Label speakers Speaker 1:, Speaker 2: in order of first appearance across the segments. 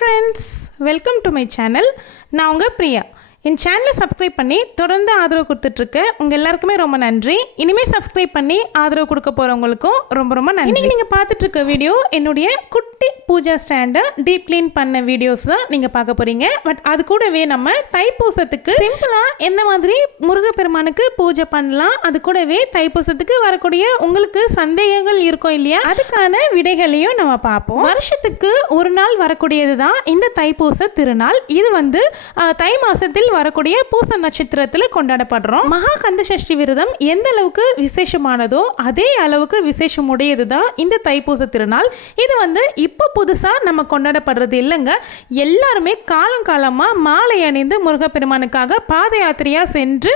Speaker 1: Friends welcome to my channel நான் உங்கள் பிரியா. என் சேனலை சப்ஸ்கிரைப் பண்ணி தொடர்ந்து ஆதரவு கொடுத்துட்ருக்க உங்கள் எல்லாருக்குமே ரொம்ப நன்றி. இனிமேல் சப்ஸ்கிரைப் பண்ணி ஆதரவு கொடுக்க போகிறவங்களுக்கும் ரொம்ப ரொம்ப நன்றி. இன்னைக்கு நீங்கள் பார்த்துட்ருக்க வீடியோ என்னுடைய குட்டி பூஜா ஸ்டாண்டை டீப் க்ளீன் பண்ண வீடியோஸ் தான் நீங்கள் பார்க்க போகிறீங்க பட் அது கூடவே நம்ம தைப்பூசத்துக்கு சிம்பிளாக என்ன மாதிரி முருகப்பெருமானுக்கு பூஜை பண்ணலாம். அது கூடவே தைப்பூசத்துக்கு வரக்கூடிய உங்களுக்கு சந்தேகங்கள் இருக்கும் இல்லையா? அதுக்கான விடைகளையும் நம்ம பார்ப்போம். வருஷத்துக்கு ஒரு நாள் வரக்கூடியது தான் இந்த தைப்பூச திருநாள். இது வந்து தை வரக்கூடிய பூச நட்சத்திரத்தில் கொண்டாடப்படுறோம். மகா கந்த சஷ்டி விரதம் எந்த அளவுக்கு விசேஷமானதோ அதே அளவுக்கு விசேஷம் உடையது தான் இந்த தைப்பூச திருநாள். இது வந்து இப்போ புதுசாக நம்ம கொண்டாடப்படுறது இல்லைங்க. எல்லாருமே காலங்காலமாக மாலை அணிந்து முருகப்பெருமானுக்காக பாத யாத்திரையாக சென்று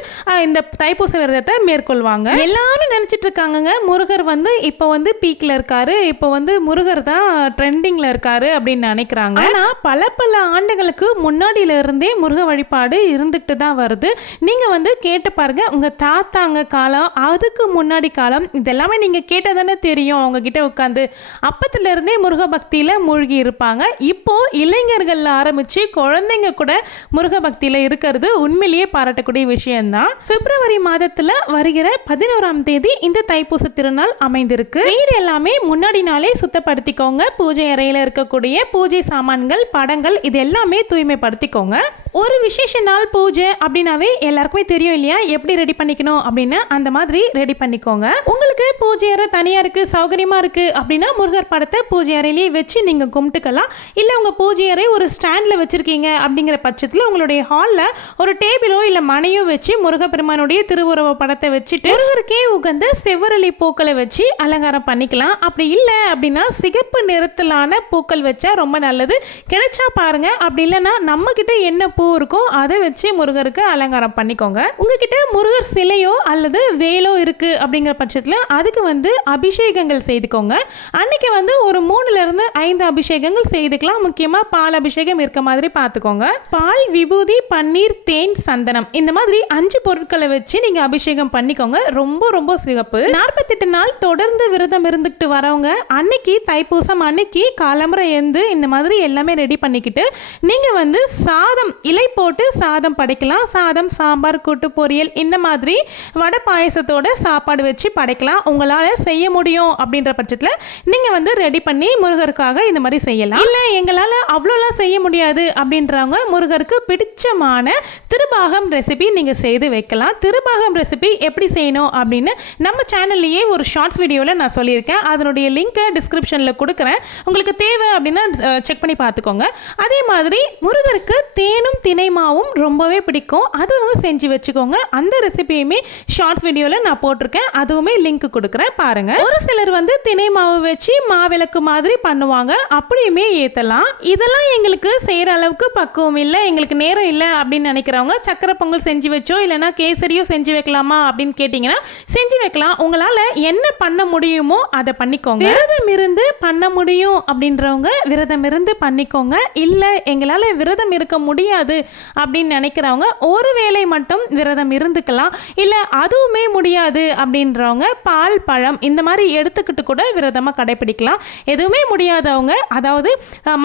Speaker 1: இந்த தைப்பூச விரதத்தை மேற்கொள்வாங்க. எல்லாரும் நினச்சிட்டு இருக்காங்கங்க முருகர் வந்து இப்போ வந்து பீக்கில் இருக்காரு இப்போ வந்து முருகர் தான் ட்ரெண்டிங்கில் இருக்காரு அப்படின்னு நினைக்கிறாங்க. ஆனால் பல பல ஆண்டுகளுக்கு முன்னாடியில இருந்தே முருக வழிபாடு இருந்துகிட்டு தான் வருது. நீங்கள் வந்து கேட்டு பாருங்க. உங்கள் தாத்தாங்க காலம் அதுக்கு முன்னாடி காலம் இதெல்லாமே நீங்கள் கேட்டால் தானே தெரியும். அவங்கக்கிட்ட உட்காந்து. அப்பத்துலேருந்தே முருக பக்தியில் மூழ்கி இருப்பாங்க. இப்போ இளைஞர்கள் ஆரம்பித்து குழந்தைங்க கூட முருக பக்தியில் இருக்கிறது உண்மையிலேயே பாராட்டக்கூடிய விஷயம்தான். பிப்ரவரி மாதத்தில் வருகிற பதினோராம் தேதி இந்த தைப்பூச திருநாள் அமைந்திருக்கு. வீடு எல்லாமே முன்னாடி நாளே சுத்தப்படுத்திக்கோங்க. பூஜை அறையில் இருக்கக்கூடிய பூஜை சாமான்கள் படங்கள் இது எல்லாமே தூய்மைப்படுத்திக்கோங்க. ஒரு விசேஷ நாள் பூஜை அப்படின்னாவே எல்லாருக்குமே தெரியும் இல்லையா? எப்படி ரெடி பண்ணிக்கணும் அப்படின்னு? அந்த மாதிரி ரெடி பண்ணிக்கோங்க. உங்களுக்கு பூஜை அறை தனியாக இருக்குது சௌகரியமாக இருக்குது அப்படின்னா முருகர் படத்தை பூஜை அறையிலேயே வச்சு நீங்கள் கும்பிட்டுக்கலாம். இல்லை உங்கள் பூஜை அறை ஒரு ஸ்டாண்டில் வச்சுருக்கீங்க அப்படிங்கிற பட்சத்தில் உங்களுடைய ஹாலில் ஒரு டேபிளோ இல்லை மனையோ வச்சு முருகப்பெருமானுடைய திருவுருவ படத்தை வச்சுட்டு முருகருக்கே உகந்த செவ்வரளி பூக்களை வச்சு அலங்காரம் பண்ணிக்கலாம். அப்படி இல்லை அப்படின்னா சிகப்பு நிறத்திலான பூக்கள் வச்சா ரொம்ப நல்லது. கிடைச்சா பாருங்க. அப்படி இல்லைன்னா நம்ம கிட்ட என்ன பூ பூ இருக்கும் அதை வச்சு முருகருக்கு அலங்காரம் பண்ணிக்கோங்க. உங்ககிட்ட முருகர் சிலையோ அல்லது வேலோ இருக்கு அப்படிங்கிற பட்சத்தில் அதுக்கு வந்து அபிஷேகங்கள் செய்துக்கோங்க. அன்னைக்கு வந்து ஒரு மூணுல இருந்து ஐந்து அபிஷேகங்கள் செய்துக்கலாம். முக்கியமாக பால் அபிஷேகம் இருக்க மாதிரி பார்த்துக்கோங்க பால் விபூதி பன்னீர் தேன் சந்தனம் இந்த மாதிரி அஞ்சு பொருட்களை வச்சு நீங்க அபிஷேகம் பண்ணிக்கோங்க. ரொம்ப ரொம்ப சிறப்பு. நாற்பத்தெட்டு நாள் தொடர்ந்து விரதம் இருந்துக்கிட்டு வரவங்க அன்னைக்கு தைப்பூசம் அன்னைக்கு காலம்பரை எழுந்து இந்த மாதிரி எல்லாமே ரெடி பண்ணிக்கிட்டு நீங்க வந்து சாதம் இலை போட்டு சாதம் படைக்கலாம். சாதம் சாம்பார் கூட்டு பொரியல் இந்த மாதிரி வடை பாயசத்தோட சாப்பாடு வச்சு படைக்கலாம். உங்களால் செய்ய முடியும் அப்படின்ற பட்சத்தில் நீங்கள் வந்து ரெடி பண்ணி முருகருக்காக இந்த மாதிரி செய்யலாம். இல்லை எங்களால் அவ்வளோலாம் செய்ய முடியாது அப்படின்றவங்க முருகருக்கு பிடிச்சமான திருபாகம் ரெசிபி நீங்கள் செய்து வைக்கலாம். திருபாகம் ரெசிபி எப்படி செய்யணும் அப்படின்னு நம்ம சேனல்லையே ஒரு ஷார்ட்ஸ் வீடியோவில் நான் சொல்லியிருக்கேன். அதனுடைய லிங்க்கை டிஸ்கிரிப்ஷனில் கொடுக்குறேன். உங்களுக்கு தேவை அப்படின்னா செக் பண்ணி பார்த்துக்கோங்க. அதே மாதிரி முருகருக்கு தேனும் தினைமாவும் ரொம்பவே பிடிக்கும். அதுவும் செஞ்சு வச்சுக்கோங்க. அந்த ரெசிபியுமே ஷார்ட்ஸ் வீடியோவில் நான் போட்டிருக்கேன். அதுவுமே லிங்க் கொடுக்குறேன். பாருங்கள் ஒரு சிலர் வந்து தினை மாவு வச்சு மாவிளக்கு மாதிரி பண்ணுவாங்க. அப்படியுமே ஏற்றலாம் இதெல்லாம் எங்களுக்கு செய்கிற அளவுக்கு பக்குவம் இல்லை. எங்களுக்கு நேரம் இல்லை அப்படின்னு நினைக்கிறவங்க சக்கரை பொங்கல் செஞ்சு வச்சோ இல்லைன்னா கேசரியோ செஞ்சு வைக்கலாமா அப்படின்னு கேட்டிங்கன்னா செஞ்சு வைக்கலாம். உங்களால் என்ன பண்ண முடியுமோ அதை பண்ணிக்கோங்க. விரதம் இருந்து பண்ண முடியும் அப்படின்றவங்க விரதம் இருந்து பண்ணிக்கோங்க. இல்லை எங்களால் விரதம் இருக்க முடியாது அப்படின்னு நினைக்கிறவங்க ஒரு வேளை மட்டும் விரதம் இருந்துக்கலாம். இல்லை அதுவுமே முடியாது அப்படின்றவங்க பால் பழம் இந்த மாதிரி எடுத்துக்கிட்டு கூட விரதமாக கடைபிடிக்கலாம். எதுவுமே முடியாதவங்க அதாவது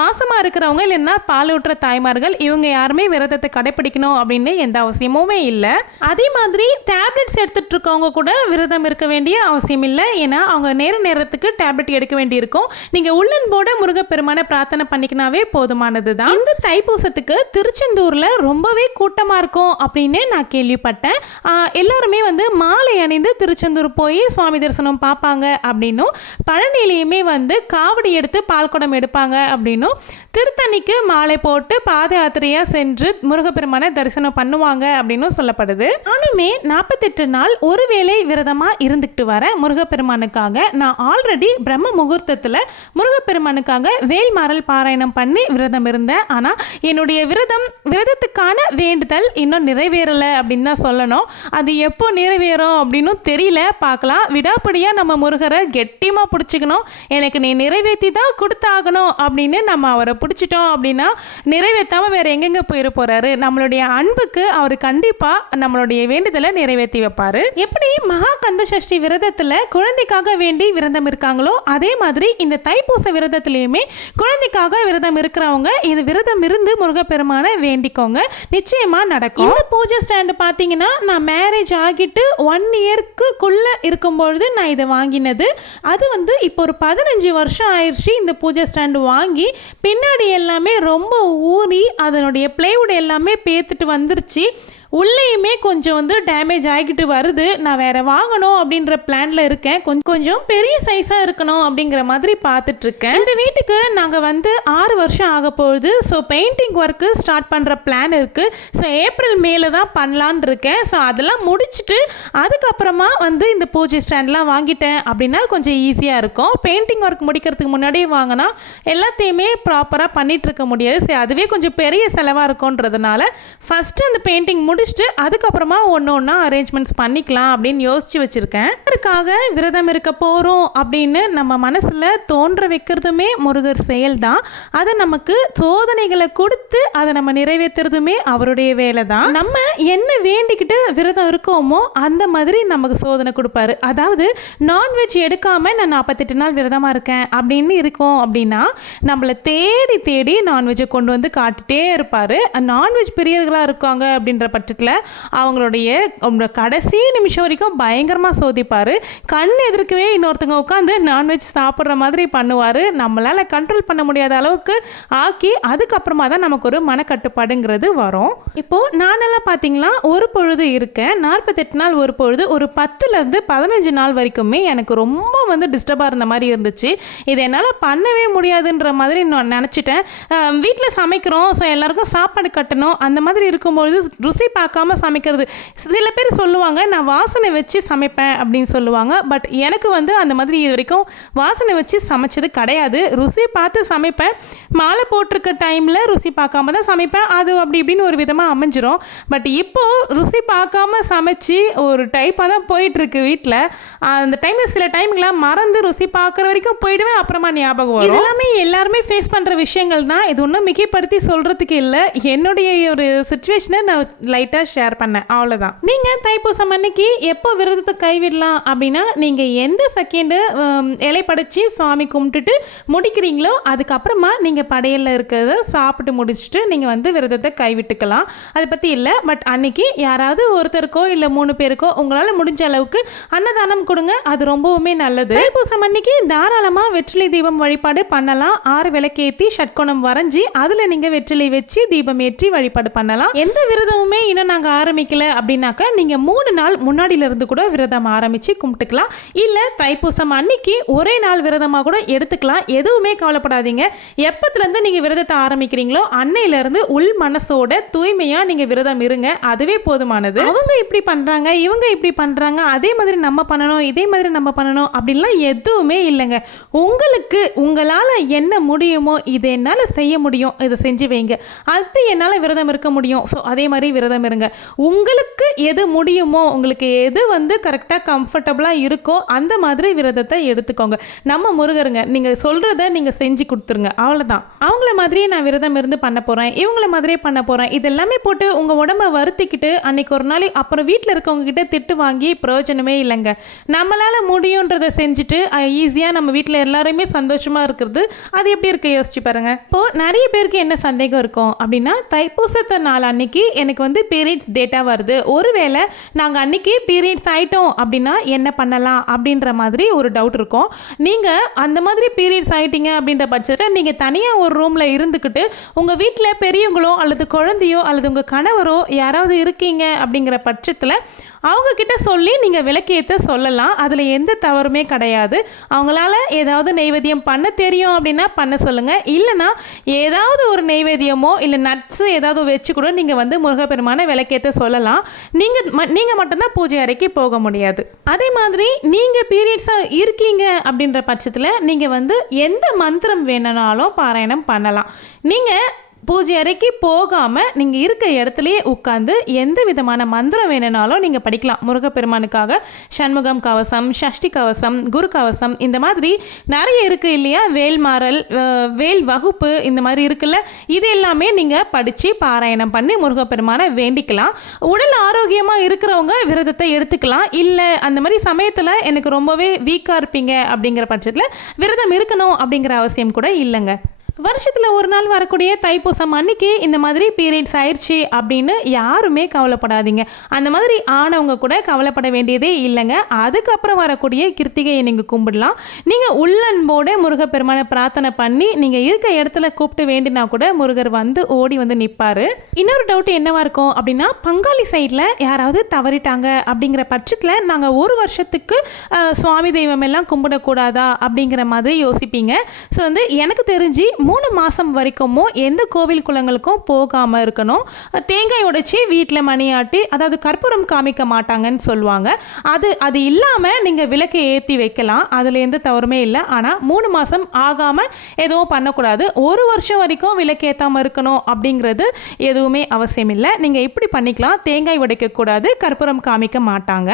Speaker 1: மாசமாக இருக்கிறவங்க இல்லைன்னா பாலூட்டுற தாய்மார்கள் இவங்க யாருமே விரதத்தை கடைபிடிக்கணும் அப்படின்னு எந்த அவசியமுமே இல்லை. அதே மாதிரி டேப்லெட்ஸ் எடுத்துட்டு இருக்கவங்க கூட விரதம் இருக்க வேண்டிய அவசியம் இல்லை. ஏன்னா அவங்க நேர நேரத்துக்கு டேப்லெட் எடுக்க வேண்டியிருக்கும். நீங்கள் உள்ளன்போட முருகப்பெருமானை பிரார்த்தனை பண்ணிக்கினாவே போதுமானது தான் இந்த தைப்பூசத்துக்கு திருச்செந்தூர் திருச்செந்தூரில் ரொம்பவே கூட்டமாக இருக்கும் அப்படின்னு நான் கேள்விப்பட்டேன். எல்லாருமே வந்து மாலை அணிந்து திருச்செந்தூர் போய் சுவாமி தரிசனம் பார்ப்பாங்க அப்படின்னும் பழனிலையுமே வந்து காவடி எடுத்து பால்குடம் எடுப்பாங்க அப்படின்னும் திருத்தணிக்கு மாலை போட்டு பாத யாத்திரையாக சென்று முருகப்பெருமானை தரிசனம் பண்ணுவாங்க அப்படின்னும் சொல்லப்படுது. ஆனுமே நாற்பத்தெட்டு நாள் ஒருவேளை விரதமாக இருந்துக்கிட்டு வர முருகப்பெருமானுக்காக நான் ஆல்ரெடி பிரம்ம முகூர்த்தத்தில் முருகப்பெருமானுக்காக வேல்மாறல் பாராயணம் பண்ணி விரதம் இருந்தேன். ஆனால் என்னுடைய விரதம் விரதத்துக்கான வேண்டுதல் இன்னும் நிறைவேறலை அப்படின்னு தான் சொல்லணும். அது எப்போ நிறைவேறும் அப்படின்னு தெரியல. பார்க்கலாம். விடாப்படியாக நம்ம முருகரை கெட்டியமாக பிடிச்சிக்கணும். எனக்கு நீ நிறைவேற்றி தான் கொடுத்தாகணும் அப்படின்னு நம்ம அவரை பிடிச்சிட்டோம் அப்படின்னா நிறைவேற்றாமல் வேறு எங்கெங்கே போயிட போகிறாரு நம்மளுடைய அன்புக்கு அவர் கண்டிப்பாக நம்மளுடைய வேண்டுதலை நிறைவேற்றி வைப்பார். எப்படி மகா கந்த சஷ்டி விரதத்தில் குழந்தைக்காக வேண்டி விரதம் இருக்காங்களோ அதே மாதிரி இந்த தைப்பூச விரதத்துலேயுமே குழந்தைக்காக விரதம் இருக்கிறவங்க இது விரதம் இருந்து முருகப்பெருமான வேண்டிக்கோங்க. நிச்சயமாக நடக்கும். இந்த பூஜை ஸ்டாண்டு பார்த்தீங்கன்னா நான் மேரேஜ் ஆகிட்டு ஒன் இயர்க்குள்ளே இருக்கும்பொழுது நான் இதை வாங்கினது. அது வந்து இப்போ ஒரு பதினஞ்சு வருஷம் ஆயிடுச்சு இந்த பூஜை ஸ்டாண்டு வாங்கி. பின்னாடி எல்லாமே ரொம்ப ஊறி அதனுடைய பிளேவுட் எல்லாமே பேத்துட்டு வந்துருச்சு. உள்ளேயுமே கொஞ்சம் வந்து டேமேஜ் ஆகிக்கிட்டு வருது. நான் வேறு வாங்கணும் அப்படின்ற பிளானில் இருக்கேன். கொஞ்சம் கொஞ்சம் பெரிய சைஸாக இருக்கணும் அப்படிங்கிற மாதிரி பார்த்துட்ருக்கேன். இந்த வீட்டுக்கு நாங்கள் வந்து ஆறு வருஷம் ஆக போகுது. ஸோ பெயிண்டிங் ஒர்க்கு ஸ்டார்ட் பண்ணுற பிளான் இருக்குது ஸோ ஏப்ரல் மேலே தான் பண்ணலான் இருக்கேன். ஸோ அதெல்லாம் முடிச்சுட்டு அதுக்கப்புறமா வந்து இந்த பூஜை ஸ்டாண்ட்லாம் வாங்கிட்டேன் அப்படின்னா கொஞ்சம் ஈஸியாக இருக்கும். பெயிண்டிங் ஒர்க் முடிக்கிறதுக்கு முன்னாடியே வாங்கினா எல்லாத்தையுமே ப்ராப்பராக பண்ணிகிட்ருக்க முடியாது. சரி அதுவே கொஞ்சம் பெரிய செலவாக இருக்கும்ன்றதுனால ஃபஸ்ட்டு அந்த பெயிண்டிங் முடி முடிச்சுட்டு அதுக்கப்புறமா ஒன்று ஒன்றா அரேஞ்ச்மெண்ட்ஸ் பண்ணிக்கலாம் அப்படின்னு யோசிச்சு வச்சுருக்கேன். அதற்காக விரதம் இருக்க போகிறோம் அப்படின்னு நம்ம மனசில் தோன்ற வைக்கிறதுமே முருகர் செயல் தான் அதை நமக்கு சோதனைகளை கொடுத்து அதை நம்ம நிறைவேற்றுறதுமே அவருடைய வேலை தான் நம்ம என்ன வேண்டிக்கிட்டு விரதம் இருக்கோமோ அந்த மாதிரி நமக்கு சோதனை கொடுப்பாரு. அதாவது நான்வெஜ் எடுக்காமல் நான் நாற்பத்தெட்டு நாள் விரதமாக இருக்கேன் அப்படின்னு இருக்கோம் அப்படின்னா நம்மளை தேடி தேடி நான்வெஜ்ஜை கொண்டு வந்து காட்டிட்டே இருப்பார். நான்வெஜ் பிரியர்களாக இருக்காங்க அப்படின்ற பட்சத்தில் அவங்களுடைய கடைசி நிமிஷம் வரைக்கும் பயங்கரமாக சோதிப்பார். கண் எதிர்க்கவே இன்னொருத்தங்க உட்காந்து நான்வெஜ் சாப்பிட்ற மாதிரி பண்ணுவார். நம்மளால் கண்ட்ரோல் பண்ண முடியாத அளவுக்கு ஆக்கி அதுக்கப்புறமா தான் நமக்கு ஒரு மனக்கட்டுப்பாடுங்கிறது வரும். இப்போது நானெல்லாம் பார்த்தீங்களா ஒரு பொழுது இருக்கேன். நாற்பத்தெட்டு நாள் ஒரு பொழுது ஒரு பத்துலேருந்து பதினஞ்சு நாள் வரைக்குமே எனக்கு ரொம்ப வந்து டிஸ்டர்பாக இருந்த மாதிரி இருந்துச்சு. இது என்னால் பண்ணவே முடியாதுன்ற மாதிரி நான் நினச்சிட்டேன். வீட்டில் சமைக்கிறோம் ஸோ எல்லாருக்கும் சாப்பாடு கட்டணும் அந்த மாதிரி இருக்கும்பொழுது ருசி பார்க்காம சமைக்கிறது. சில பேர் சொல்லுவாங்க நான் வாசனை வச்சு சமைப்பேன் அப்படின்னு சொல்லுவாங்க. பட் எனக்கு வந்து அந்த மாதிரி இது வரைக்கும் வாசனை வச்சு சமைச்சது கிடையாது. ருசி பார்த்து சமைப்பேன். மாலை போட்டிருக்க டைமில் ருசி பார்க்காம தான் சமைப்பேன். அது அப்படி இப்படின்னு ஒரு விதமாக அமைஞ்சிரும். பட் இப்போது ருசி பார்க்காம சமைச்சு ஒரு டைப்பாக தான் போயிட்டுருக்கு வீட்டில் அந்த டைமில் சில டைம்லாம் மறந்து ருசி பார்க்குற வரைக்கும் போயிடுவேன். அப்புறமா ஞாபகம் வரும். எல்லாமே எல்லாருமே ஃபேஸ் பண்ணுற விஷயங்கள் தான். இது ஒன்றும் மிகைப்படுத்தி சொல்கிறதுக்கு இல்லை. என்னுடைய ஒரு சுச்சுவேஷனை நான் லைட் லைட்டாக ஷேர் பண்ணேன். அவ்வளோதான் நீங்கள் தைப்பூசம் அன்னைக்கு எப்போ விரதத்தை கைவிடலாம் அப்படின்னா நீங்கள் எந்த செகண்டு இலை படைச்சி சாமி கும்பிட்டுட்டு முடிக்கிறீங்களோ அதுக்கப்புறமா நீங்கள் படையலில் இருக்கிறத சாப்பிட்டு முடிச்சுட்டு நீங்கள் வந்து விரதத்தை கைவிட்டுக்கலாம். அதை பற்றி இல்லை பட் அன்னைக்கு யாராவது ஒருத்தருக்கோ இல்லை மூணு பேருக்கோ உங்களால் முடிஞ்ச அளவுக்கு அன்னதானம் கொடுங்க. அது ரொம்பவுமே நல்லது. தைப்பூசம் அன்னைக்கு தாராளமாக வெற்றிலை தீபம் வழிபாடு பண்ணலாம். ஆறு விளக்கேற்றி ஷட்கோணம் வரைஞ்சி அதில் நீங்கள் வெற்றிலை வச்சு தீபம் ஏற்றி வழிபாடு பண்ணலாம். எந்த விரதமுமே இன்னும் நாங்கள் ஆரம்பிக்கல அப்படின்னாக்கா நீங்கள் மூணு நாள் முன்னாடியிலேருந்து கூட விரதம் ஆரம்பித்து கும்பிட்டுக்கலாம். இல்லை தைப்பூசம் அன்னைக்கு ஒரே நாள் விரதமாக கூட எடுத்துக்கலாம். எதுவுமே கவலைப்படாதீங்க. எப்பத்துலேருந்து நீங்கள் விரதத்தை ஆரம்பிக்கிறீங்களோ அன்னையிலேருந்து உள் மனசோட தூய்மையாக நீங்கள் விரதம் இருங்க. அதுவே போதுமானது. அவங்க இப்படி பண்ணுறாங்க இவங்க இப்படி பண்ணுறாங்க அதே மாதிரி நம்ம பண்ணணும் இதே மாதிரி நம்ம பண்ணணும் அப்படின்லாம் எதுவுமே இல்லைங்க. உங்களுக்கு உங்களால் என்ன முடியுமோ இதை என்னால் செய்ய முடியும். இதை செஞ்சு வைங்க. அது என்னால் விரதம் இருக்க முடியும். ஸோ அதே மாதிரி விரதம் வாங்குறங்க உங்களுக்கு எது முடியுமோ உங்களுக்கு எது வந்து கரெக்டாக கம்ஃபர்டபுளாக இருக்கோ அந்த மாதிரி விரதத்தை எடுத்துக்கோங்க. நம்ம முருகருங்க நீங்கள் சொல்கிறத நீங்கள் செஞ்சு கொடுத்துருங்க. அவ்வளோதான் அவங்கள மாதிரியே நான் விரதம் இருந்து பண்ண போகிறேன் இவங்கள மாதிரியே பண்ண போகிறேன் இதெல்லாமே போட்டு உங்கள் உடம்ப வருத்திக்கிட்டு அன்னைக்கு ஒரு நாள் அப்புறம் வீட்டில் இருக்கவங்க கிட்ட திட்டு வாங்கி பிரயோஜனமே இல்லைங்க. நம்மளால் முடியுன்றதை செஞ்சுட்டு ஈஸியாக நம்ம வீட்டில் எல்லாருமே சந்தோஷமாக இருக்கிறது அது எப்படி இருக்கு யோசிச்சு பாருங்க. இப்போது நிறைய பேருக்கு என்ன சந்தேகம் இருக்கும் அப்படின்னா தைப்பூசத்தை நாள் அன்னைக்கு எனக்கு வந்து பீரியட்ஸ் டேட்டா வருது. ஒருவேளை நாங்கள் அன்றைக்கி பீரியட்ஸ் ஆகிட்டோம் அப்படின்னா என்ன பண்ணலாம் அப்படின்ற மாதிரி ஒரு டவுட் இருக்கும். நீங்கள் அந்த மாதிரி பீரியட்ஸ் ஆகிட்டீங்க அப்படின்ற பட்சத்தில் நீங்கள் தனியாக ஒரு ரூமில் இருந்துக்கிட்டு உங்கள் வீட்டில் பெரியவங்களோ அல்லது குழந்தையோ அல்லது உங்கள் கணவரோ யாராவது இருக்கீங்க அப்படிங்கிற பட்சத்தில் அவங்கக்கிட்ட சொல்லி நீங்கள் விளக்கியத்தை சொல்லலாம். அதில் எந்த தவறுமே கிடையாது. அவங்களால ஏதாவது நெய்வேத்தியம் பண்ண தெரியும் அப்படின்னா பண்ண சொல்லுங்கள் இல்லைனா ஏதாவது ஒரு நெய்வேத்தியமோ இல்லை நட்ஸு ஏதாவது வச்சு கூட நீங்கள் வந்து முருகப்பெருமான விளக்கேற்ற சொல்லலாம். நீங்கள் நீங்கள் மட்டும்தான் பூஜை அறைக்கு போக முடியாது. அதே மாதிரி நீங்கள் பீரியட்ஸாக இருக்கீங்க அப்படின்ற பட்சத்தில் நீங்கள் வந்து எந்த மந்திரம் வேணுனாலும் பாராயணம் பண்ணலாம். நீங்கள் பூஜை அறைக்கு போகாமல் நீங்கள் இருக்க இடத்துலையே உட்காந்து எந்த விதமான மந்திரம் வேணும்னாலும் நீங்கள் படிக்கலாம். முருகப்பெருமானுக்காக சண்முகம் கவசம் சஷ்டி கவசம் குரு கவசம் இந்த மாதிரி நிறைய இருக்குது இல்லையா? வேல்மாறல் வேல் வகுப்பு இந்த மாதிரி இருக்குல்ல? இது எல்லாமே நீங்கள் படித்து பாராயணம் பண்ணி முருகப்பெருமானை வேண்டிக்கலாம். உடல் ஆரோக்கியமாக இருக்கிறவங்க விரதத்தை எடுத்துக்கலாம். இல்லை அந்த மாதிரி சமயத்தில் எனக்கு ரொம்பவே வீக்காக இருப்பீங்க அப்படிங்கிற பட்சத்தில் விரதம் இருக்கணும் அப்படிங்கிற அவசியம் கூட இல்லைங்க. வருஷத்தில் ஒரு நாள் வரக்கூடிய தைப்பூசம் அன்னைக்கு இந்த மாதிரி பீரியட்ஸ் ஆயிடுச்சு அப்படின்னு யாருமே கவலைப்படாதீங்க. அந்த மாதிரி ஆனவங்க கூட கவலைப்பட வேண்டியதே இல்லைங்க. அதுக்கப்புறம் வரக்கூடிய கிருத்திகையை நீங்கள் கும்பிடலாம். நீங்கள் உள்ளன்போட முருகப்பெருமானை பிரார்த்தனை பண்ணி நீங்கள் இருக்க இடத்துல கூப்பிட்டு வேண்டினா கூட முருகர் வந்து ஓடி வந்து நிற்பார் இன்னொரு டவுட் என்னவாக இருக்கும் அப்படின்னா பங்காளி சைடில் யாராவது தவறிட்டாங்க அப்படிங்கிற பட்சத்தில் நாங்கள் ஒரு வருஷத்துக்கு சுவாமி தெய்வம் எல்லாம் கும்பிடக்கூடாதா அப்படிங்கிற மாதிரி யோசிப்பீங்க. ஸோ வந்து எனக்கு தெரிஞ்சு மூணு மாதம் வரைக்குமும் எந்த கோவில் குளங்களுக்கும் போகாமல் இருக்கணும். தேங்காய் உடைச்சி வீட்டில் மணியாட்டி அதாவது கற்பூரம் காமிக்க மாட்டாங்கன்னு சொல்லுவாங்க. அது அது இல்லாமல் நீங்கள் விளக்கை ஏற்றி வைக்கலாம். அதில் எந்த தவறுமே இல்லை. ஆனால் மூணு மாதம் ஆகாமல் எதுவும் பண்ணக்கூடாது. ஒரு வருஷம் வரைக்கும் விளக்கு ஏற்றாமல் இருக்கணும் அப்படிங்கிறது எதுவுமே அவசியம் இல்லை. நீங்கள் இப்படி பண்ணிக்கலாம். தேங்காய் உடைக்கக்கூடாது கற்பூரம் காமிக்க மாட்டாங்க.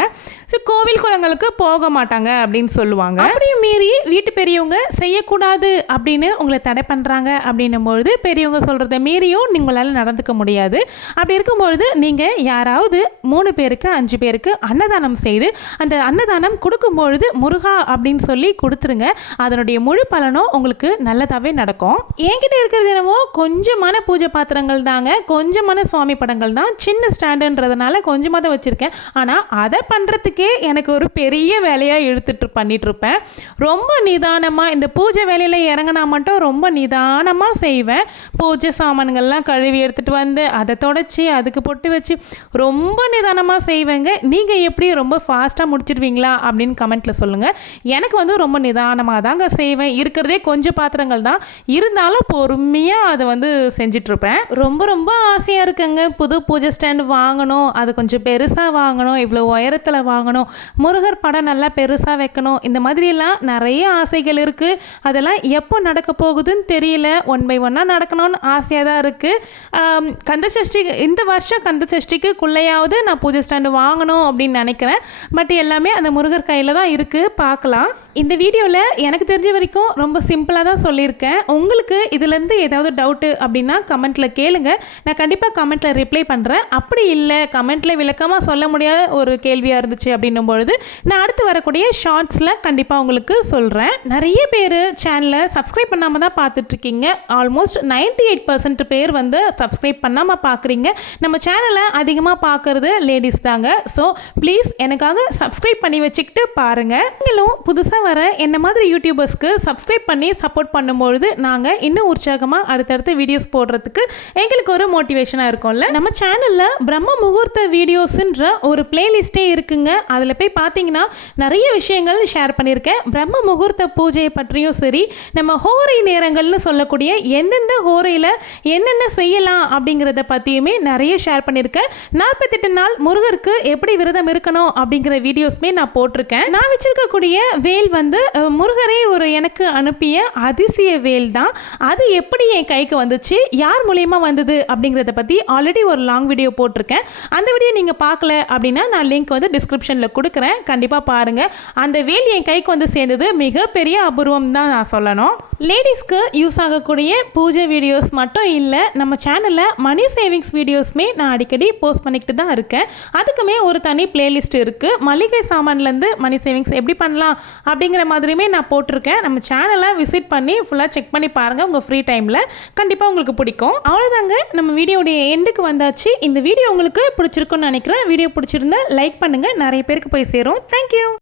Speaker 1: ஸோ கோவில் குளங்களுக்கு போக மாட்டாங்க அப்படின்னு சொல்லுவாங்க. அப்படியும் மீறி வீட்டு பெரியவங்க செய்யக்கூடாது அப்படின்னு உங்களை தடை பண்ணுறாங்க அப்படின்னும்பொழுது பெரியவங்க சொல்கிறத மீறியும் உங்களால் நடந்துக்க முடியாது. அப்படி இருக்கும்பொழுது நீங்கள் யாராவது மூணு பேருக்கு அஞ்சு பேருக்கு அன்னதானம் செய்து அந்த அன்னதானம் கொடுக்கும்பொழுது முருகா அப்படின்னு சொல்லி கொடுத்துருங்க. அதனுடைய முழு பலனும் உங்களுக்கு நல்லதாகவே நடக்கும். என்கிட்ட இருக்கிறது என்னவோ கொஞ்சமான பூஜை பாத்திரங்கள் தாங்க கொஞ்சமான சுவாமி படங்கள் தான் சின்ன ஸ்டாண்டுன்றதுனால கொஞ்சமாக தான் வச்சுருக்கேன். ஆனால் அதை பண்ணுறதுக்கே எனக்கு ஒரு பெரிய வேலையாக இழுத்துட்டு பண்ணிகிட்ருப்பேன் ரொம்ப நிதானமாக இந்த பூஜை வேலையில் இறங்கினா மட்டும் ரொம்ப நிதானம் நிதானமாக செய்வேன். பூஜை சாமான்கள்லாம் கழுவி எடுத்துகிட்டு வந்து அதை தொடச்சி அதுக்கு பொட்டு வச்சு ரொம்ப நிதானமாக செய்வேங்க. நீங்கள் எப்படி ரொம்ப ஃபாஸ்ட்டாக முடிச்சிடுவீங்களா அப்படின்னு கமெண்ட்டில் சொல்லுங்கள் எனக்கு வந்து ரொம்ப நிதானமாக தாங்க செய்வேன். இருக்கிறதே கொஞ்சம் பாத்திரங்கள் தான். இருந்தாலும் பொறுமையாக அதை வந்து செஞ்சிட்ருப்பேன். ரொம்ப ரொம்ப ஆசையாக இருக்குங்க. புது பூஜை ஸ்டாண்டு வாங்கணும். அது கொஞ்சம் பெருசாக வாங்கணும். இவ்வளோ உயரத்தில் வாங்கணும். முருகர் படம் நல்லா பெருசாக வைக்கணும். இந்த மாதிரிலாம் நிறைய ஆசைகள் இருக்குது அதெல்லாம் எப்போ நடக்க போகுதுன்னு தெரியல. ஒன் பை ஒன்னாக நடக்கணும்னு ஆசையாக தான் இருக்குது கந்த சஷ்டி இந்த வருஷம் கந்த சஷ்டிக்குள்ளேயாவது நான் பூஜை ஸ்டாண்டு வாங்கணும் அப்படின்னு நினைக்கிறேன். பட் எல்லாமே அந்த முருகர் கையில் தான் இருக்குது பார்க்கலாம். இந்த வீடியோவில் எனக்கு தெரிஞ்ச வரைக்கும் ரொம்ப சிம்பிளாக தான் சொல்லியிருக்கேன். உங்களுக்கு இதுலேருந்து ஏதாவது டவுட்டு அப்படின்னா கமெண்ட்டில் கேளுங்க. நான் கண்டிப்பாக கமெண்ட்டில் ரிப்ளை பண்ணுறேன் அப்படி இல்லை கமெண்ட்டில் விளக்கமாக சொல்ல முடியாத ஒரு கேள்வியாக இருந்துச்சு அப்படின்னும் பொழுது நான் அடுத்து வரக்கூடிய ஷார்ட்ஸில் கண்டிப்பாக உங்களுக்கு சொல்கிறேன் நிறைய பேர் சேனலை சப்ஸ்கிரைப் பண்ணாமல் தான் பார்த்துட்ருக்கீங்க. ஆல்மோஸ்ட் 98% எயிட் பர்சன்ட் பேர் வந்து சப்ஸ்கிரைப் பண்ணாமல் பார்க்குறீங்க. நம்ம சேனலை அதிகமாக பார்க்குறது லேடிஸ் தாங்க. ஸோ ப்ளீஸ் எனக்காக சப்ஸ்கிரைப் பண்ணி வச்சுக்கிட்டு பாருங்கள் நீங்களும் புதுசாக வர என்ன மாதிரி யூடியூபர்ஸ்க்கு சப்ஸ்கிரைப் பண்ணி சப்போர்ட் பண்ணும்பொழுது நாங்கள் இன்னும் உற்சாகமாக அடுத்தடுத்த வீடியோஸ் போடுறதுக்கு எங்களுக்கு ஒரு மோட்டிவேஷனாக இருக்கும்ல. நம்ம சேனலில் பிரம்ம முகூர்த்த வீடியோஸுன்ற ஒரு பிளேலிஸ்ட்டே இருக்குங்க. அதில் போய் பார்த்தீங்கன்னா நிறைய விஷயங்கள் ஷேர் பண்ணியிருக்கேன். பிரம்ம முகூர்த்த பூஜையை பற்றியும் சரி நம்ம ஹோரை நேரங்கள்னு சொல்லக்கூடிய எந்தெந்த ஹோரையில் என்னென்ன செய்யலாம் அப்படிங்கிறத பற்றியுமே நிறைய ஷேர் பண்ணியிருக்கேன். நாற்பத்தெட்டு நாள் முருகருக்கு எப்படி விரதம் இருக்கணும் அப்படிங்கிற வீடியோஸுமே நான் போட்டிருக்கேன். நான் வச்சுருக்கக்கூடிய வேல் வந்து முருகரே ஒரு எனக்கு அனுப்பிய அதிசய வேல் தான். அது எப்படி என் கைக்கு வந்துச்சு? யார் மூலியமாக வந்தது? அப்படிங்கிறத பற்றி ஆல்ரெடி ஒரு லாங் வீடியோ போட்டிருக்கேன். அந்த வீடியோ நீங்கள் பார்க்கல அப்படின்னா நான் லிங்க் வந்து டிஸ்கிரிப்ஷனில் கொடுக்குறேன். கண்டிப்பாக பாருங்கள் அந்த வேல் என் கைக்கு வந்து சேர்ந்தது மிகப்பெரிய அபூர்வம் தான் நான் சொல்லணும். லேடிஸ்க்கு யூஸ் ஆகக்கூடிய பூஜை வீடியோஸ் மட்டும் இல்லை நம்ம சேனலில் மணி சேவிங்ஸ் வீடியோஸ்மே நான் அடிக்கடி போஸ்ட் பண்ணிக்கிட்டு தான் இருக்கேன். அதுக்குமே ஒரு தனி பிளேலிஸ்ட் இருக்குது மளிகை சாமான்லேருந்து மணி சேவிங்ஸ் எப்படி பண்ணலாம்? அப்படி அப்படிங்கிற மாதிரியுமே நான் போட்டிருக்கேன். நம்ம சேனலை விசிட் பண்ணி ஃபுல்லாக செக் பண்ணி பாருங்கள் உங்கள் ஃப்ரீ டைமில் கண்டிப்பாக உங்களுக்கு பிடிக்கும். அவ்வளோதாங்க நம்ம வீடியோடைய எண்டுக்கு வந்தாச்சு. இந்த வீடியோ உங்களுக்கு பிடிச்சிருக்குன்னு நினைக்கிறேன். வீடியோ பிடிச்சிருந்தா லைக் பண்ணுங்கள் நிறைய பேருக்கு போய் சேரும். தேங்க்யூ